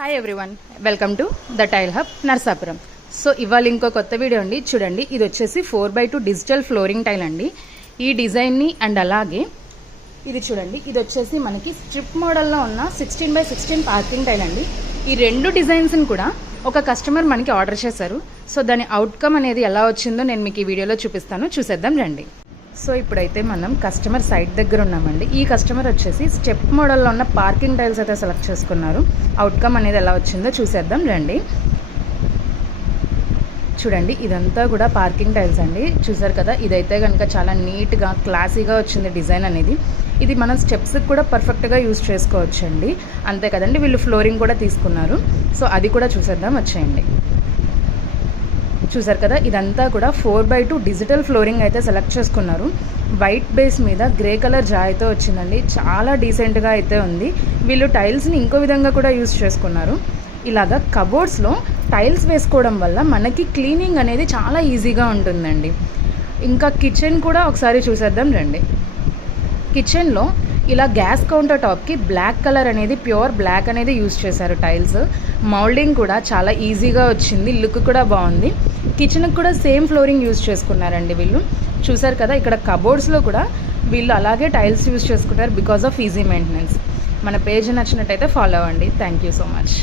Hi everyone, welcome to the tile hub Narsapuram. So ఇవాళ ఇంకో కొత్త వీడియో అండి. చూడండి, ఇది వచ్చేసి 4x2 డిజిటల్ ఫ్లోరింగ్ టైల్ అండి. ఈ డిజైన్ని అండ్ అలాగే ఇది చూడండి, ఇది వచ్చేసి మనకి స్ట్రిప్ మోడల్లో ఉన్న 16x16 పార్కింగ్ టైల్ అండి. ఈ రెండు డిజైన్స్ని కూడా ఒక కస్టమర్ మనకి ఆర్డర్ చేశారు. సో దాని అవుట్కమ్ అనేది ఎలా వచ్చిందో నేను మీకు ఈ వీడియోలో చూపిస్తాను, చూసేద్దాం రండి. సో ఇప్పుడైతే మనం కస్టమర్ సైట్ దగ్గర ఉన్నామండి. ఈ కస్టమర్ వచ్చేసి స్టెప్ మోడల్లో ఉన్న పార్కింగ్ టైల్స్ అయితే సెలెక్ట్ చేసుకున్నారు. అవుట్కమ్ అనేది ఎలా వచ్చిందో చూసేద్దాం రండి. చూడండి, ఇదంతా కూడా పార్కింగ్ టైల్స్ అండి. చూసారు కదా, ఇదైతే కనుక చాలా నీట్గా క్లాసీగా వచ్చింది డిజైన్ అనేది. ఇది మనం స్టెప్స్కి కూడా పర్ఫెక్ట్గా యూజ్ చేసుకోవచ్చు అండి. అంతే కదండి, వీళ్ళు ఫ్లోరింగ్ కూడా తీసుకున్నారు. సో అది కూడా చూసేద్దాం వచ్చేయండి. చూసారు కదా, ఇదంతా కూడా 4x2 డిజిటల్ ఫ్లోరింగ్ అయితే సెలెక్ట్ చేసుకున్నారు. వైట్ బేస్ మీద గ్రే కలర్ జాయ్తో వచ్చిందండి. చాలా డీసెంట్గా అయితే ఉంది. వీళ్ళు టైల్స్ని ఇంకో విధంగా కూడా యూజ్ చేసుకున్నారు. ఇలాగా కబోర్డ్స్లో టైల్స్ వేసుకోవడం వల్ల మనకి క్లీనింగ్ అనేది చాలా ఈజీగా ఉంటుందండి. ఇంకా కిచెన్ కూడా ఒకసారి చూసేద్దాం రండి. కిచెన్లో ఇలా గ్యాస్ కౌంటర్ టాప్కి బ్లాక్ కలర్ అనేది, ప్యూర్ బ్లాక్ అనేది యూజ్ చేశారు టైల్స్. మౌల్డింగ్ కూడా చాలా ఈజీగా వచ్చింది, లుక్ కూడా బాగుంది. కిచెన్కి కూడా సేమ్ ఫ్లోరింగ్ యూజ్ చేసుకున్నారండి వీళ్ళు. చూసారు కదా, ఇక్కడ కబోర్డ్స్లో కూడా వీళ్ళు అలాగే టైల్స్ యూజ్ చేసుకుంటారు బికాజ్ ఆఫ్ ఈజీ మెయింటెనెన్స్. మన పేజ్ నచ్చినట్టయితే ఫాలో అవ్వండి. Thank you so much.